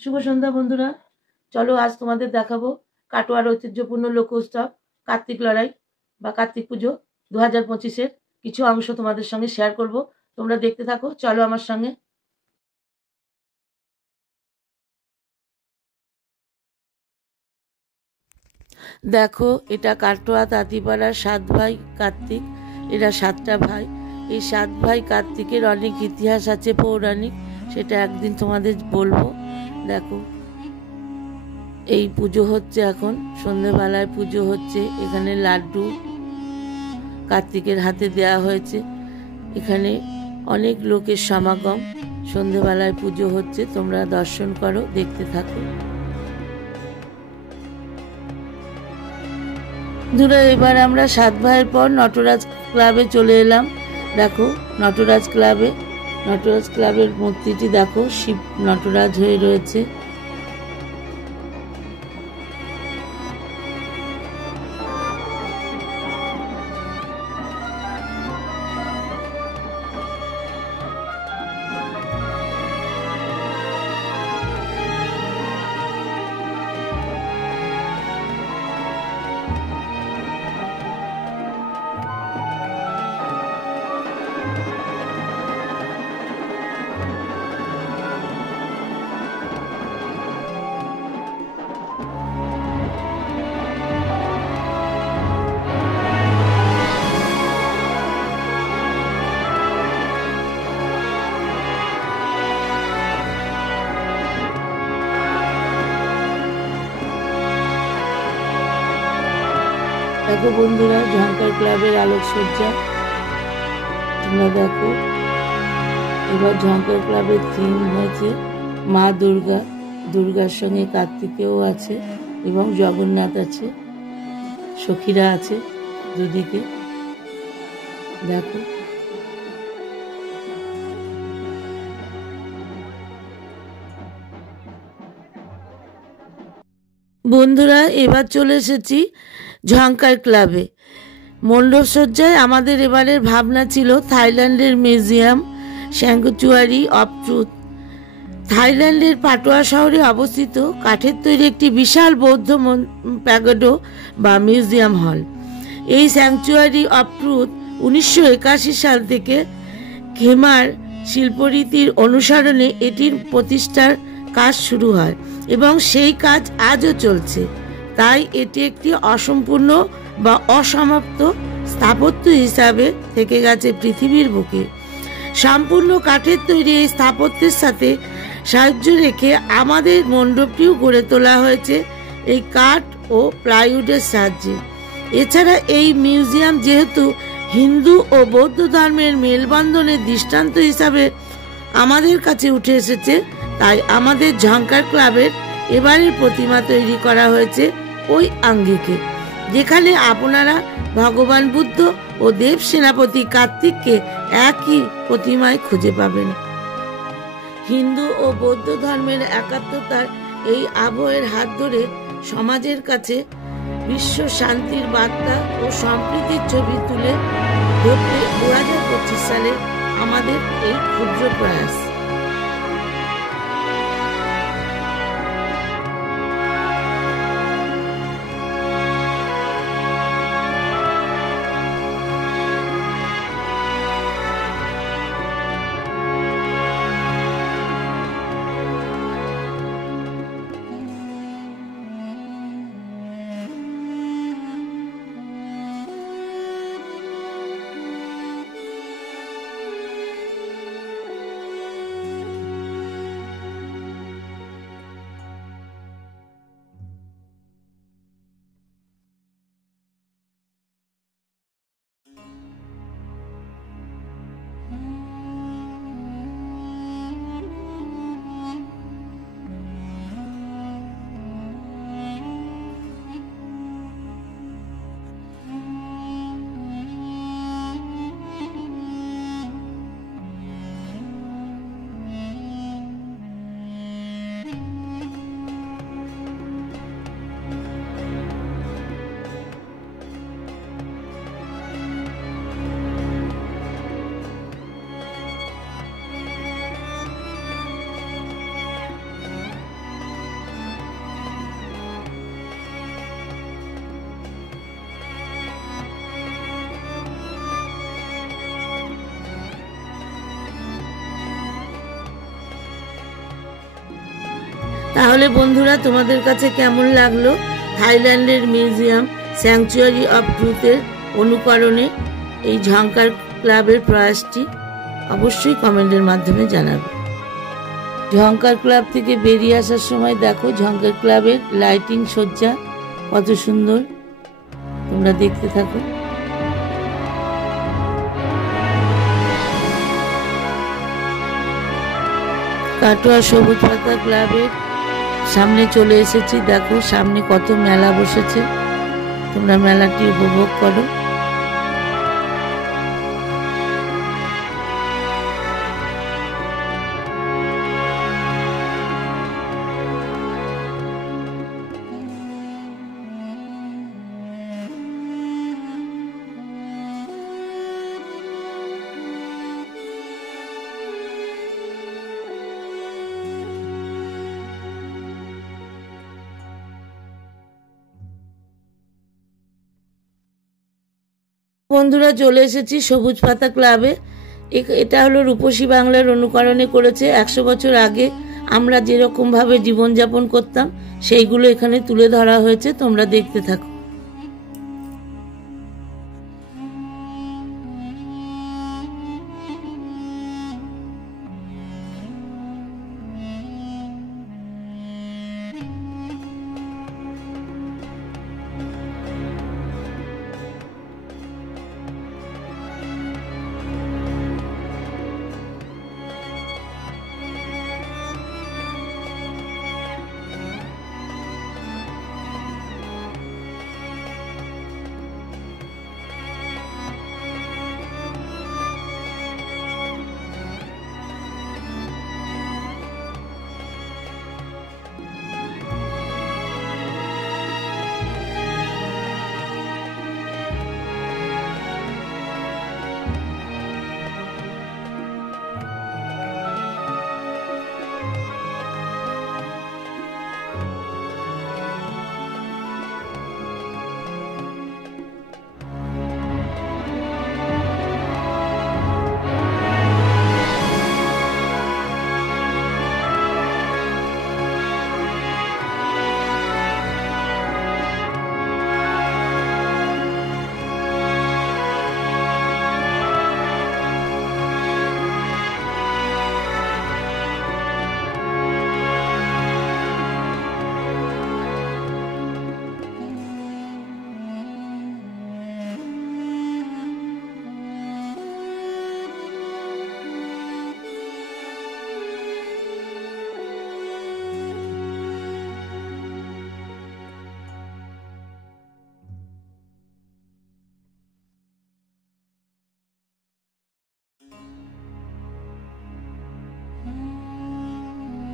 শুভ সন্ধ্যা বন্ধুরা। চলো আজ তোমাদের দেখাবো কাটোয়ার ঐতিহ্যপূর্ণ লোক উৎসব কার্তিক লড়াই বা কার্তিক পুজো 2025-এর কিছু অংশ তোমাদের সঙ্গে শেয়ার করব। তোমরা দেখতে থাকো, চলো আমার সঙ্গে। দেখো, এটা কাটোয়া তাঁতিপাড়ার 7 ভাই কার্তিক। এরা 7টা ভাই। এই 7 ভাই কার্তিকের অনেক ইতিহাস আছে পৌরাণিক, সেটা একদিন তোমাদের বলবো। দেখো, এই পুজো হচ্ছে, এখন সন্ধ্যেবেলায় পুজো হচ্ছে। এখানে লাড্ডু কার্তিকের হাতে দেয়া হয়েছে। এখানে অনেক লোকের সমাগম। সন্ধ্যেবেলায় পুজো হচ্ছে, তোমরা দর্শন করো, দেখতে থাকো। ধরো, এবার আমরা 7 ভাইয়ের পর নটরাজ ক্লাবে চলে এলাম। দেখো, নটরাজ ক্লাবের মূর্তিটি দেখো, শিব নটরাজ হয়ে রয়েছে। দেখো বন্ধুরা, ঝঙ্কার ক্লাবের আলোকসজ্জা তোমরা দেখো। এবার ঝঙ্কার ক্লাবের থিম হয়েছে মা দুর্গা। দুর্গার সঙ্গে কার্তিকেও আছে এবং জগন্নাথ আছে, সখীরা আছে দুদিকে। দেখো, বন্ধুরা এবার চলে এসেছি ঝঙ্কার ক্লাবে। মণ্ডপসজ্জায় আমাদের এবারের ভাবনা ছিল থাইল্যান্ডের মিউজিয়াম স্যাংচুয়ারি অফ ট্রুথ। থাইল্যান্ডের পাটোয়া শহরে অবস্থিত কাঠের তৈরি একটি বিশাল বৌদ্ধ প্যাগোডা বা মিউজিয়াম হল। এই স্যাংচুয়ারি অফ ট্রুথ 1981 সাল থেকে খেমার শিল্পরীতির অনুসরণে এটির প্রতিষ্ঠার কাজ শুরু হয় এবং সেই কাজ আজও চলছে। তাই এটি একটি অসম্পূর্ণ বা অসমাপ্ত স্থাপত্য হিসাবে থেকে গেছে পৃথিবীর বুকে। সম্পূর্ণ কাঠের তৈরি এই স্থাপত্যের সাথে সাহায্য রেখে আমাদের মণ্ডপটিও গড়ে তোলা হয়েছে এই কাঠ ও প্লাইউডের সাহায্যে। এছাড়া এই মিউজিয়াম যেহেতু হিন্দু ও বৌদ্ধ ধর্মের মেলবন্ধনের দৃষ্টান্ত হিসাবে আমাদের কাছে উঠে এসেছে, তাই আমাদের ঝঙ্কার ক্লাবের এবারের প্রতিমা তৈরি করা হয়েছে ওই আঙ্গিকে, যেখানে আপনারা ভগবান বুদ্ধ ও দেব সেনাপতি কার্তিককে একই প্রতিমায় খুঁজে পাবেন। হিন্দু ও বৌদ্ধ ধর্মের একাত্মতার এই আবহের হাত ধরে সমাজের কাছে বিশ্ব শান্তির বার্তা ও সম্প্রীতির ছবি তুলে ধরতে 2025 সালে আমাদের এই ক্ষুদ্র প্রয়াস। তাহলে বন্ধুরা, তোমাদের কাছে কেমন লাগলো থাইল্যান্ডের মিউজিয়াম স্যাংচুয়ারি অফ ট্রুথের অনুকরণে এই ঝঙ্কার ক্লাবের প্রয়াসটি? অবশ্যই কমেন্টের মাধ্যমে জানাবে। ঝঙ্কার ক্লাব থেকে বেরিয়ে আসার সময় দেখো ঝঙ্কার ক্লাবের লাইটিং সজ্জা কত সুন্দর, তোমরা দেখতে থাকো। কাটোয়া সবুজ পাতা ক্লাবের সামনে চলে এসেছি। দেখো সামনে কত মেলা বসেছে, তোমরা মেলাটি উপভোগ করো। বন্ধুরা, চলে এসেছি সবুজ পাতা ক্লাবে। এটা হলো রূপসী বাংলার অনুকরণে করেছে। 100 বছর আগে আমরা যেরকমভাবে জীবনযাপন করতাম সেইগুলো এখানে তুলে ধরা হয়েছে, তোমরা দেখতে থাকো।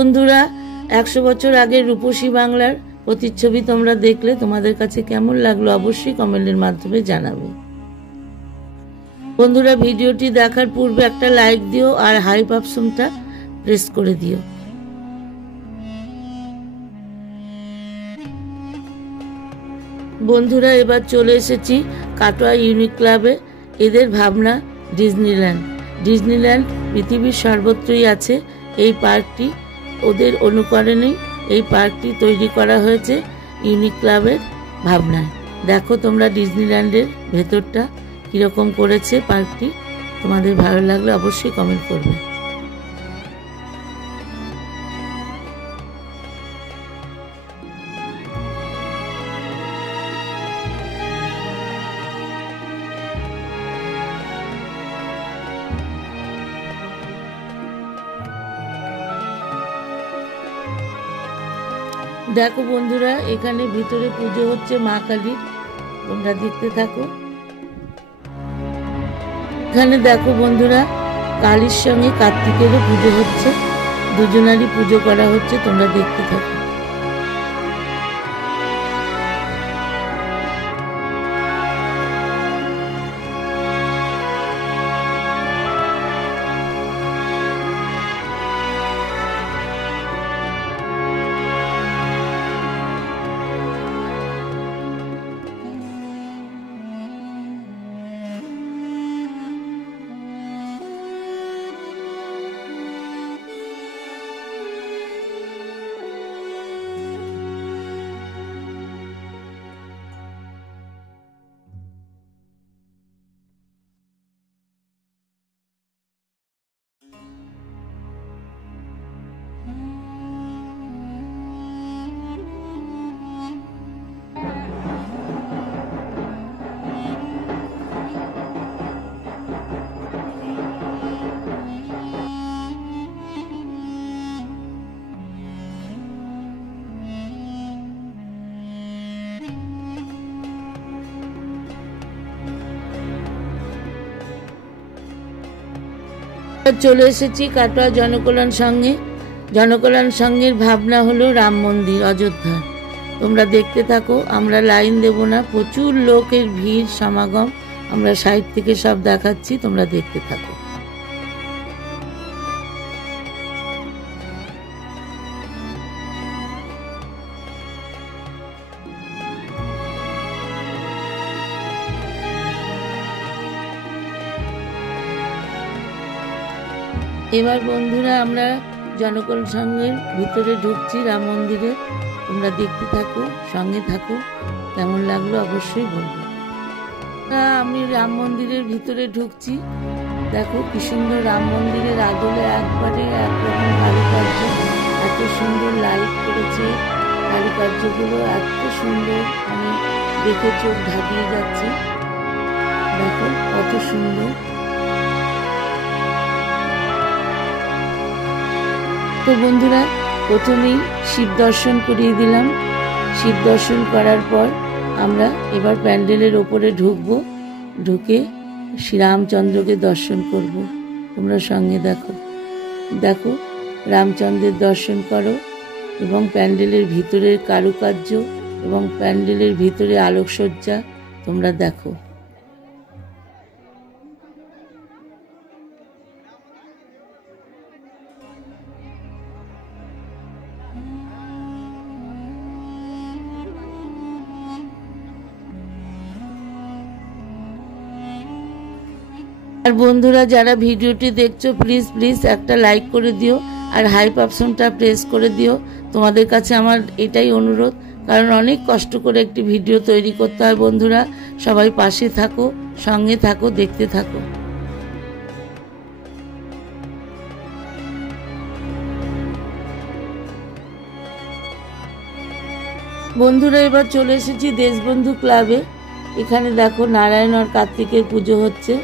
বন্ধুরা, 100 বছর আগের রূপসী বাংলার প্রতিচ্ছবি তোমরা দেখলে, তোমাদের কাছে কেমন লাগলো অবশ্যই কমেন্টের মাধ্যমে জানাবে। বন্ধুরা, ভিডিওটি দেখার পূর্বে একটা লাইক দিও আর হাইপ অপশনটা প্রেস করে দিও। বন্ধুরা, এবার চলে এসেছি কাটোয়া ইউনিক ক্লাবে। এদের ভাবনা ডিজনিল্যান্ড। ডিজনিল্যান্ড পৃথিবীর সর্বত্রই আছে। এই পার্কটি ওদের অনুকরণেই এই পার্কটি তৈরি করা হয়েছে ইউনিক ক্লাবের ভাবনায়। দেখো তোমরা ডিজনিল্যান্ডের ভেতরটা কীরকম করেছে পার্কটি। তোমাদের ভালো লাগলে অবশ্যই কমেন্ট করবে। দেখো বন্ধুরা, এখানে ভিতরে পুজো হচ্ছে মা কালীর, তোমরা দেখতে থাকো। এখানে দেখো বন্ধুরা, কালীর সঙ্গে কার্তিকেরও পুজো হচ্ছে, দুজনারই পুজো করা হচ্ছে, তোমরা দেখতে থাকো। চলে এসেছি কাটোয়া জনকল্যাণ সংঘে। জনকল্যাণ সংঘের ভাবনা হলো রাম মন্দির অযোধ্যার। তোমরা দেখতে থাকো, আমরা লাইন দেব না, প্রচুর লোকের ভিড় সমাগম, আমরা সাইড থেকে সব দেখাচ্ছি, তোমরা দেখতে থাকো। এবার বন্ধুরা আমরা জনকল্যাণ সংঘের ভিতরে ঢুকছি রাম মন্দিরে। তোমরা দেখতে থাকো, সঙ্গে থাকো, কেমন লাগলো অবশ্যই বলবো। আমি রাম মন্দিরের ভিতরে ঢুকছি। দেখো কি সুন্দর রাম মন্দিরের আদলে একবারে একরকম কারুকার্য, এত সুন্দর লাইট করেছে, কারুকার্যগুলো এত সুন্দর, মানে দেখে চোখ ধাঁধিয়ে যাচ্ছে। দেখো কত সুন্দর। তো বন্ধুরা প্রথমেই শিব দর্শন করিয়ে দিলাম। শিব দর্শন করার পর আমরা এবার প্যান্ডেলের ওপরে ঢুকবো, ঢুকে শ্রীরামচন্দ্রকে দর্শন করব। তোমরা সঙ্গে দেখো, দেখো রামচন্দ্রের দর্শন করো এবং প্যান্ডেলের ভিতরের কারুকার্য এবং প্যান্ডেলের ভিতরে আলোকসজ্জা তোমরা দেখো। আর বন্ধুরা যারা ভিডিওটি দেখছো প্লিজ প্লিজ একটা লাইক করে দিও আর হাইপ অপশনটা প্রেস করে দিও। তোমাদের কাছে আমার এটাই অনুরোধ, কারণ অনেক কষ্ট করে একটি ভিডিও তৈরি করতে হয়। বন্ধুরা সবাই পাশে থাকো, সঙ্গে থাকো, দেখতে থাকো। বন্ধুরা এবার চলে এসেছি দেশবন্ধু ক্লাবে। এখানে দেখো নারায়ণ আর কার্তিকের পুজো হচ্ছে,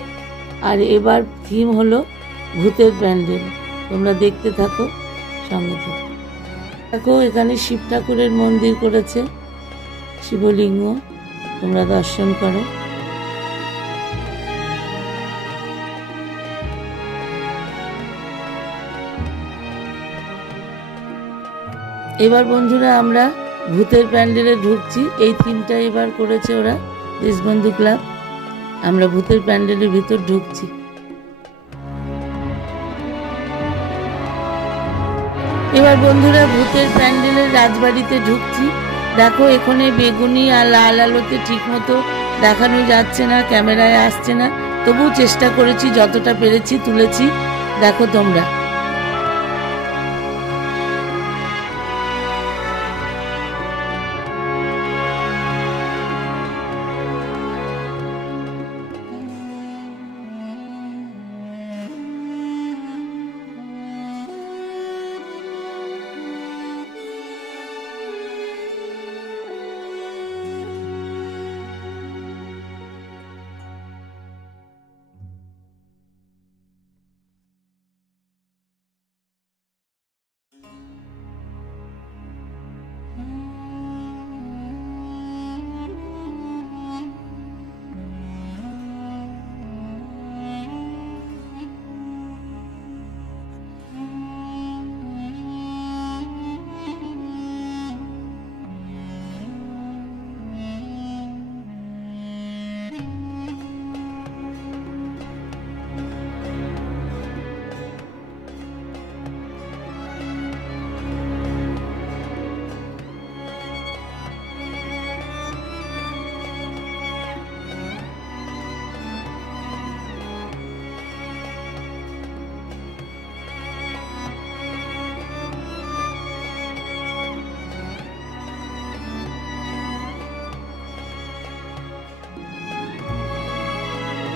আর এবার থিম হলো ভূতের প্যান্ডেল। তোমরা দেখতে থাকো, সঙ্গে থাকো। দেখো এখানে শিব ঠাকুরের মন্দির করেছে, শিবলিঙ্গ, তোমরা দর্শন করো। এবার বন্ধুরা আমরা ভূতের প্যান্ডেলে ঢুকছি। এই থিমটা এবার করেছে ওরা, দেশবন্ধু ক্লাব। আমরা ভূতের প্যান্ডেলের ভিতর ঢুকছি। এবার বন্ধুরা ভূতের প্যান্ডেলের রাজবাড়িতে ঢুকছি। দেখো এখানে বেগুনি আর লাল আলোতে ঠিক মতো দেখানো যাচ্ছে না, ক্যামেরায় আসছে না, তবুও চেষ্টা করেছি, যতটা পেরেছি তুলেছি। দেখো তোমরা।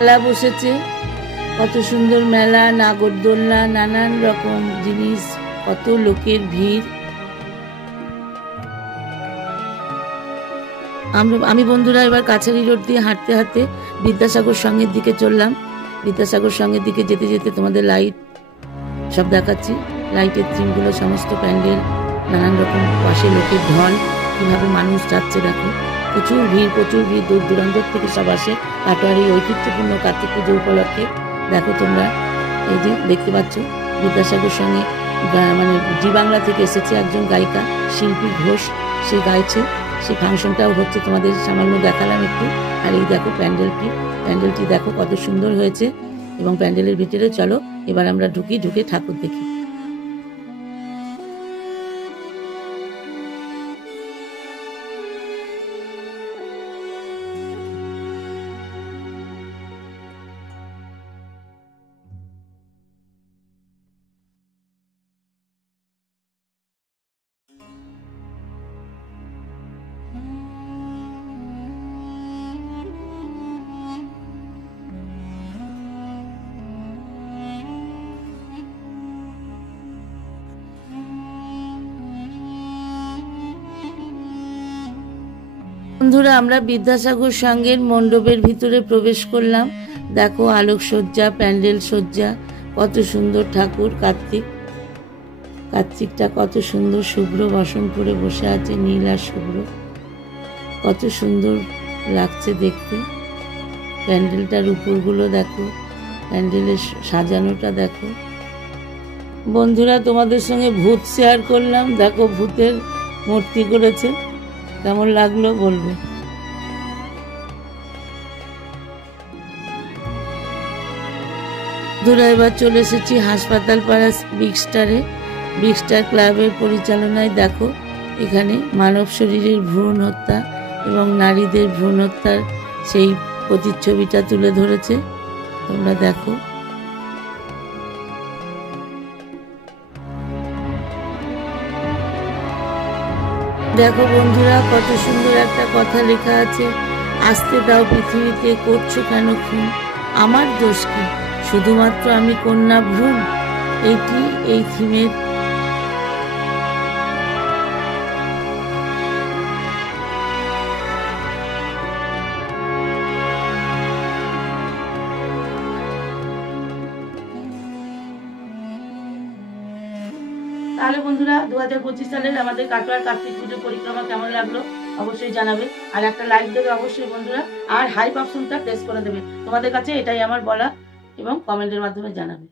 মেলা বসেছে, কত সুন্দর মেলা, নাগরদোলনা, নানান রকম জিনিস, কত লোকের ভিড়। আমি বন্ধুরা এবার কাছারি রোড দিয়ে হাঁটতে হাঁটতে বিদ্যাসাগর সংঘের দিকে চললাম। বিদ্যাসাগর সংঘের দিকে যেতে যেতে তোমাদের লাইট সব দেখাচ্ছি, লাইটের থিমগুলো, সমস্ত প্যান্ডেল, নানান রকম পাশে লোকের ঢল, কিভাবে মানুষ যাচ্ছে দেখো। প্রচুর ভিড়, প্রচুর ভিড়, দূর দূরান্ত থেকে সব আসে কাটোয়ার এই ঐতিহ্যপূর্ণ কার্তিক পুজো উপলক্ষে। দেখো তোমরা এই যে দেখতে পাচ্ছ বিদ্যাসাগর সঙ্গে মানে জি বাংলা থেকে এসেছে একজন গায়িকা শিল্পী ঘোষ, সে গাইছে। সেই ফাংশনটাও হচ্ছে, তোমাদের সামান্য দেখালাম একটু। আর এই দেখো প্যান্ডেলটি দেখো কত সুন্দর হয়েছে। এবং প্যান্ডেলের ভিতরে চলো এবার আমরা ঢুকে ঠাকুর দেখি। বন্ধুরা, আমরা বিদ্যাসাগর সঙ্গের মণ্ডপের ভিতরে প্রবেশ করলাম। দেখো আলোকসজ্জা, প্যান্ডেল সজ্জা, কত সুন্দর ঠাকুর। কার্তিকটা কত সুন্দর শুভ্র বসন পরে বসে আছে, নীল আর শুভ্র, কত সুন্দর লাগছে দেখতে। প্যান্ডেলটার উপরগুলো দেখো, প্যান্ডেলের সাজানোটা দেখো। বন্ধুরা, তোমাদের সঙ্গে ভূত শেয়ার করলাম। দেখো ভূতের মূর্তি করেছে, কেমন লাগলো বলবে। বন্ধুরা, এবার চলে এসেছি হাসপাতাল পাড়া বিগ স্টার ক্লাবের পরিচালনায়। দেখো এখানে মানব শরীরের ভ্রূণ হত্যা এবং নারীদের ভ্রূণ হত্যার সেই প্রতিচ্ছবিটা তুলে ধরেছে, তোমরা দেখো। দেখো বন্ধুরা, কত সুন্দর একটা কথা লেখা আছে, আসতে দাও পৃথিবীতে, করছো কেন খুন, আমার দোষ কি, শুধুমাত্র আমি কন্যা ভ্রূণ। এইটি এই থিমের। তাহলে বন্ধুরা, 2025 সালের আমাদের কাটোয়ার কার্তিক পুজো পরিক্রমা কেমন লাগলো অবশ্যই জানাবে। আর একটা লাইক দেবে অবশ্যই বন্ধুরা, আর হাইপ অপশনটা প্রেস করে দেবে। তোমাদের কাছে এটাই আমার বলা, এবং কমেন্টের মাধ্যমে জানাবে।